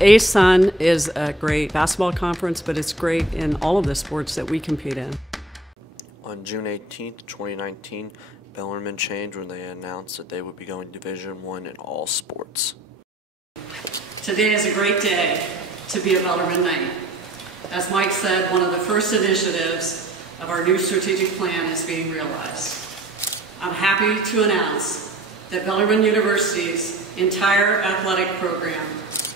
ASUN is a great basketball conference, but it's great in all of the sports that we compete in. On June 18th, 2019, Bellarmine changed when they announced that they would be going Division I in all sports. Today is a great day to be a Bellarmine Knight. As Mike said, one of the first initiatives of our new strategic plan is being realized. I'm happy to announce that Bellarmine University's entire athletic program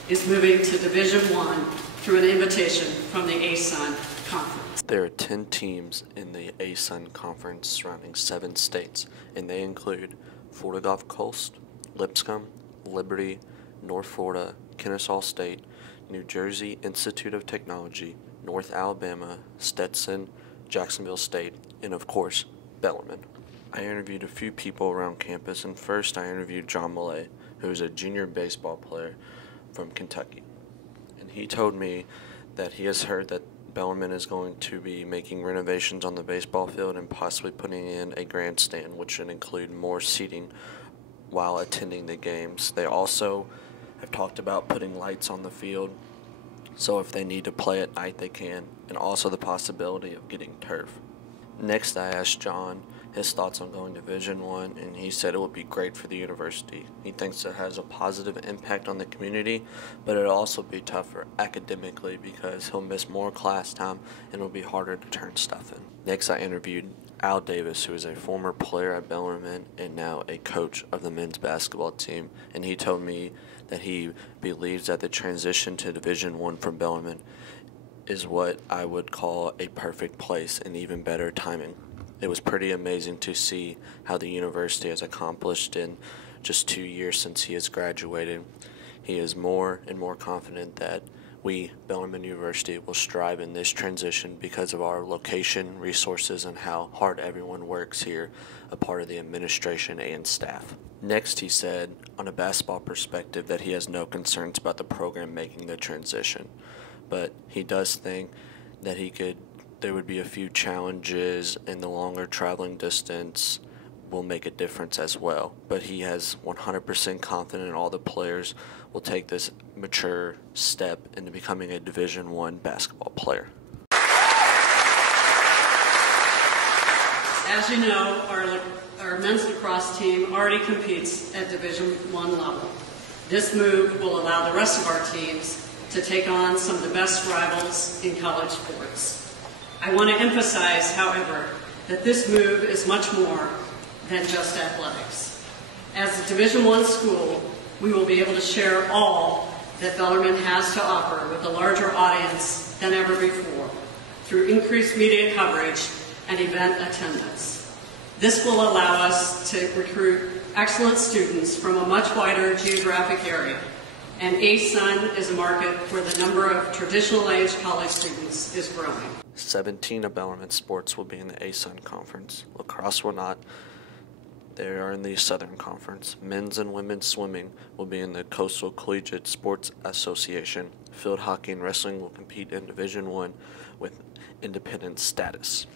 is moving to Division I through an invitation from the ASUN Conference. There are 10 teams in the ASUN Conference surrounding 7 states, and they include Florida Gulf Coast, Lipscomb, Liberty, North Florida, Kennesaw State, New Jersey Institute of Technology, North Alabama, Stetson, Jacksonville State, and of course, Bellarmine. I interviewed a few people around campus, and first I interviewed John Millay, who is a junior baseball player from Kentucky. And he told me that he has heard that Bellarmine is going to be making renovations on the baseball field and possibly putting in a grandstand, which should include more seating while attending the games. They also have talked about putting lights on the field, so if they need to play at night they can, and also the possibility of getting turf. Next, I asked John his thoughts on going to Division I, and he said it would be great for the university. He thinks it has a positive impact on the community, but it'll also be tougher academically because he'll miss more class time and it'll be harder to turn stuff in. Next, I interviewed Al Davis, who is a former player at Bellarmine and now a coach of the men's basketball team, and he told me that he believes that the transition to Division I from Bellarmine is what I would call a perfect place and even better timing. It was pretty amazing to see how the university has accomplished in just 2 years since he has graduated. He is more and more confident that we, Bellarmine University, will strive in this transition because of our location, resources, and how hard everyone works here, a part of the administration and staff. Next, he said, on a basketball perspective, that he has no concerns about the program making the transition, but he does think that there would be a few challenges, and the longer traveling distance will make a difference as well. But he has 100% confident all the players will take this mature step into becoming a Division I basketball player. As you know, our men's lacrosse team already competes at Division I level. This move will allow the rest of our teams to take on some of the best rivals in college sports. I want to emphasize, however, that this move is much more than just athletics. As a Division I school, we will be able to share all that Bellarmine has to offer with a larger audience than ever before through increased media coverage and event attendance. This will allow us to recruit excellent students from a much wider geographic area, and ASUN is a market where the number of traditional age college students is growing. 17 of Bellarmine sports will be in the ASUN Conference. Lacrosse will not. They are in the Southern Conference. Men's and women's swimming will be in the Coastal Collegiate Sports Association. Field hockey and wrestling will compete in Division I with independent status.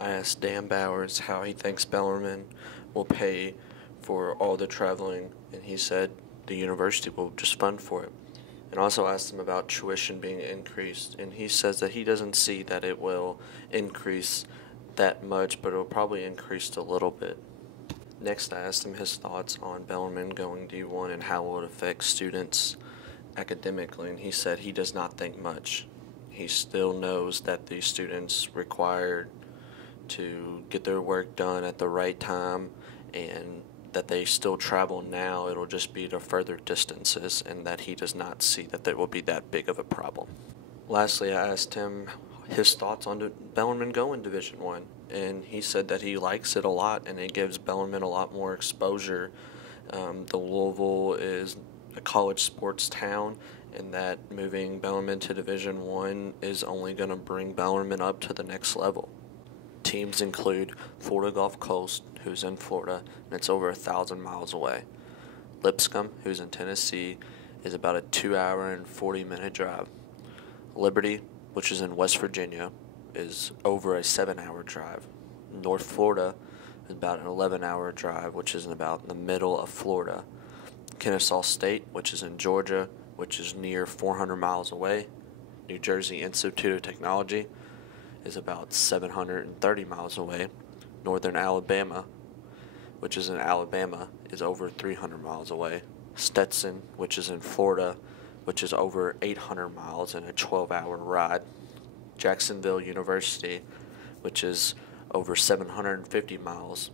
I asked Dan Bowers how he thinks Bellarmine will pay for all the traveling, and he said the university will just fund for it. And also asked him about tuition being increased, and he says that he doesn't see that it will increase that much, but it will probably increase a little bit. Next, I asked him his thoughts on Bellarmine going D1 and how it would affect students academically, and he said he does not think much. He still knows that the students required to get their work done at the right time, and that they still travel now. It'll just be to further distances, and that he does not see that there will be that big of a problem. Lastly, I asked him his thoughts on Bellarmine going Division I, and he said that he likes it a lot and it gives Bellarmine a lot more exposure. The Louisville is a college sports town, and that moving Bellarmine to Division I is only going to bring Bellarmine up to the next level. Teams include Florida Gulf Coast, who's in Florida, and it's over 1,000 miles away. Lipscomb, who's in Tennessee, is about a 2-hour and 40-minute drive. Liberty, which is in West Virginia, is over a 7-hour drive. North Florida is about an 11-hour drive, which is about in the middle of Florida. Kennesaw State, which is in Georgia, which is near 400 miles away. New Jersey Institute of Technology is about 730 miles away. Northern Alabama, which is in Alabama, is over 300 miles away. Stetson, which is in Florida, which is over 800 miles and a 12-hour ride. Jacksonville University, which is over 750 miles